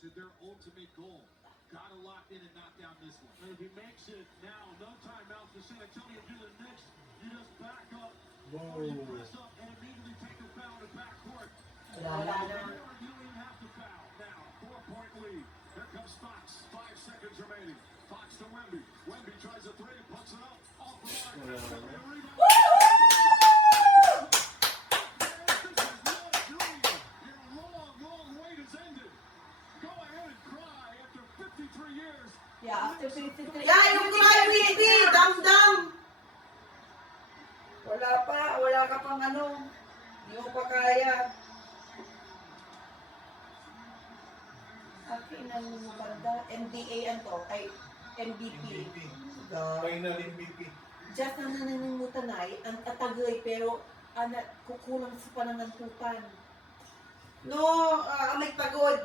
to their ultimate goal. Got to lock in and knock down this one. And if he makes it now, no timeouts for San Antonio do the next. You just back up, or you press up and immediately take a foul to backcourt. Wala na. You don't even have to foul. Now, 4-point lead. Here comes Fox. 5 seconds remaining. Fox to Wemby. Wemby tries a three, puts it up. Off the mark. Yeah, after 53. Yeah, yung MVP! Dam-dam! Wala ka pang ano. Hindi mo pa kaya. Akin ang banda. MDA ano to? Ay, MVP. Final MVP. Just na naninimutan na ang atagay pero kukulang sa pananantutan. No, may pagod.